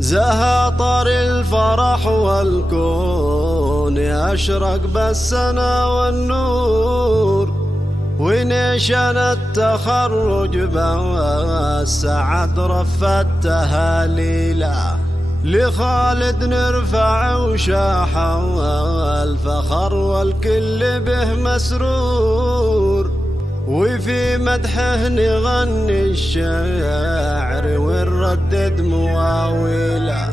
زهاطر الفرح والكون يشرق بالسنا والنور، ونشان التخرج بالسعد رفت تهاليله، لخالد نرفع وشاحة الفخر والكل به مسرور، وفي مدحه نغني الشعر ونردد مواويله.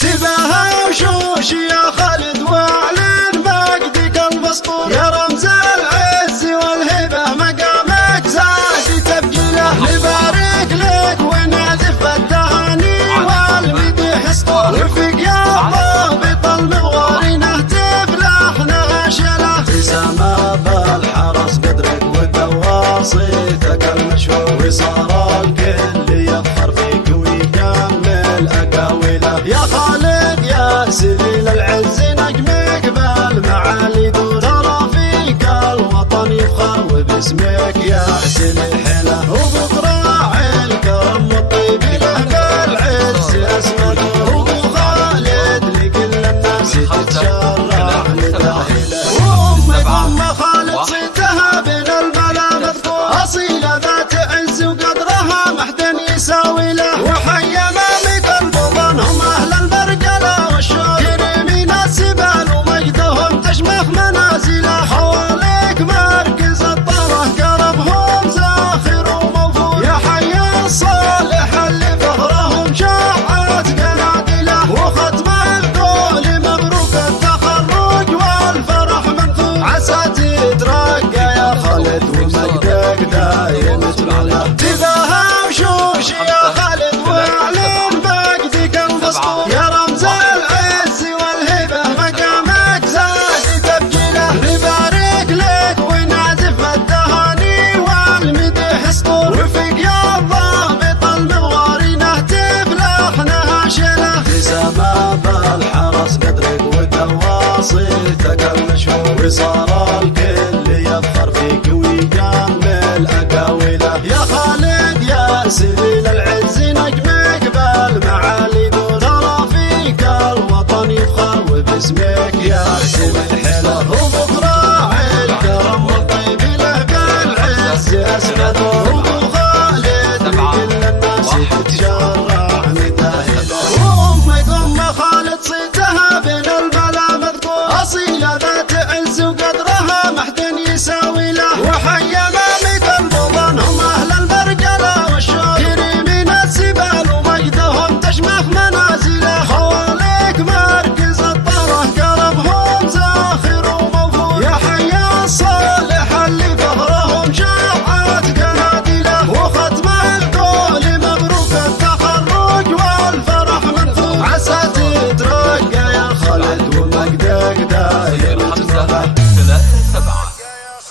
تباهى وشوش يا خالد واعلن مجدك المسطور، يا رمز العز والهبة مقامك زاد تبجيله، نبارك لك ونعزف التهاني والمديح اسطور، وفق يا ضابط المغوار نهتف لحنا غشله، سما بالحرس قدرك وتواصيتك المشهور، وصار الكل يفخر فيك ويكمل اقاويله، يا خالد يا سبيل العز نجمك بالمعالي دور، ترى فيك الوطن يفخر وباسمك يحسن الحلا، وبقراع الكرم والطيب له بالعز اسمك، وابو خالد لكل الناس تتشرع لداخله، وامك ام خالد صيتها بين الملا مذكور، اصيله ذات عز وقدرها ما حد يساوي له، وحي امامك البطن هم اهل البرجله والشوق، كريمين السبال ومجدهم تشمخ منازله، حواليك مركز الطره كرمهم زاخر وموفور، يا حي الصالح اللي فخرهم شاعت قنادله، وختم القول مبروك التخرج والفرح منثور، عسى تترقى يا خالد ومجدك دايم تملا، تباهى وشوش يا خالد واعلن مجدك المسطور، يا رمز العز والهبة مقامك زاد تبجيله، نبارك لك ونعزف التهاني والمديح اسطور، وفق يا ضابط المغوار نهتف لحنها شله، سما بالحرس قدرك وتواصيتك المشهور، وصار الكل يفخر فيك ويكمل اقاويله، يا خالد يا سبيل العز نجمك بالمعالي دور، ترى فيك الوطن يفخر وباسمك يحسن الحلا، وبقراع الكرم والطيب له بالعز اسمك، وابو خالد لكل الناس تتشرع متاهله، وامك ام خالد صيتها بين الملا مذكور، اصيله ذات عز وقدرها ما حد يساوي له، وحي امامك البطن هم اهل البرجله والشوق، كريمين السبال ومجدهم تشمخ منازله، حواليك مركز الطره كرمهم زاخر وموفور، يا حي الصالح اللي فخرهم شاعت قنادله، وختم القول مبروك التخرج والفرح منثور، عسى تترقى يا خالد ومجدك دايم تملا.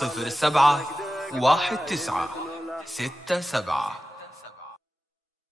37 07 19 67